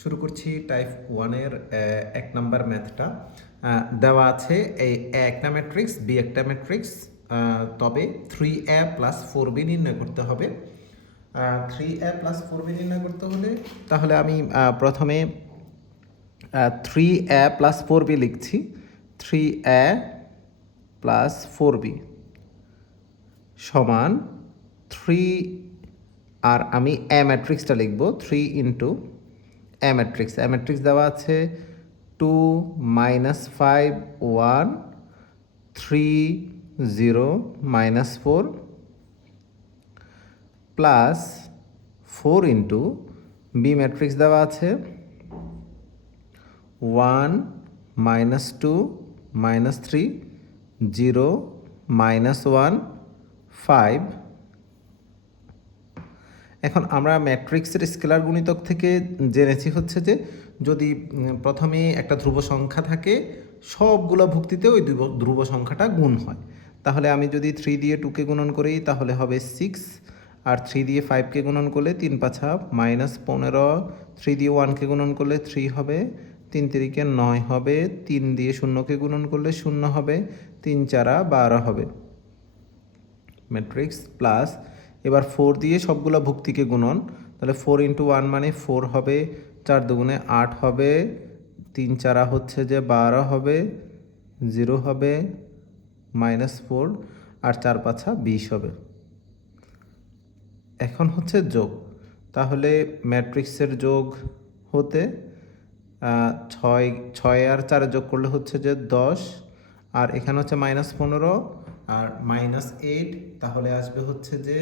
শুরু করছি টাইপ ওয়ানের এক নাম্বার ম্যাথটা দেওয়া আছে এই একটা ম্যাট্রিক্স বি একটা ম্যাট্রিক্স তবে three A plus four B নির্ণয় করতে হবে। Three A plus four B নির্ণয় করতে হলে তাহলে আমি প্রথমে three A plus four B লিখছি। Three A plus four B সমান থ্রি আর আমি এ ম্যাট্রিক্সটা লিখব three into A matrix A matrix দেওয়া আছে two minus five one three zero minus four plus four into B matrix দেওয়া আছে one minus two minus three zero minus one five এখন আমরা ম্যাট্রিক্সের স্কেলার গুণিতক থেকে জেনেছি হচ্ছে যে যদি প্রথমে একটা ধ্রুব সংখ্যা থাকে, সবগুলো ভুক্তিতে ওই ধ্রুব সংখ্যাটা গুণ হয়। তাহলে আমি যদি থ্রি দিয়ে টুকে গুণন করি, তাহলে হবে সিক্স আর থ্রি দিয়ে ফাইভকে গুণন করলে তিন পাঁচা মাইনাস পনেরো থ্রি দিয়ে ওয়ানকে গুণন করলে থ্রি হবে, তিন তিরিকে নয় হবে, তিন দিয়ে শূন্যকে গুণন করলে শূন্য হবে, তিন চারা বারো হবে। ম্যাট্রিক্স প্লাস এবার ফোর দিয়ে সবগুলো ভুক্তিকে গুণন, তাহলে ফোর ইন্টু ওয়ান মানে ফোর হবে চার দুগুণে আট হবে, তিন চারা হচ্ছে যে বারো হবে জিরো হবে মাইনাস ফোর আর চার পাঁচা বিশ হবে। এখন হচ্ছে যোগ, তাহলে ম্যাট্রিক্সের যোগ হতে ছয় ছয় আর চারে যোগ করলে হচ্ছে যে দশ, আর এখানে হচ্ছে মাইনাস পনেরো, আর মাইনাস এইট তাহলে আসবে হচ্ছে যে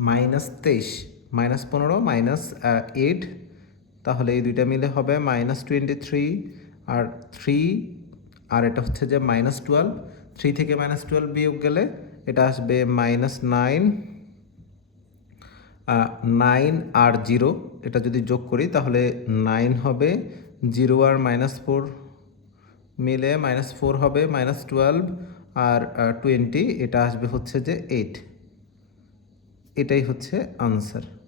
মাইনাস তেইশ, মাইনাস পনেরো, মাইনাস এইট তাহলে এই দুইটা মিলে হবে মাইনাস টোয়েন্টি থ্রি আর থ্রি আর এটা হচ্ছে যে মাইনাস টুয়েলভ থ্রি থেকে মাইনাস টুয়েলভ বিয়োগ গেলে এটা আসবে মাইনাস নাইন নাইন আর জিরো এটা যদি যোগ করি তাহলে নাইন হবে জিরো আর মাইনাস ফোর মিলে মাইনাস ফোর হবে মাইনাস টুয়েলভ আর টোয়েন্টি এটা আসবে হচ্ছে যে এইট এটাই হচ্ছে আনসার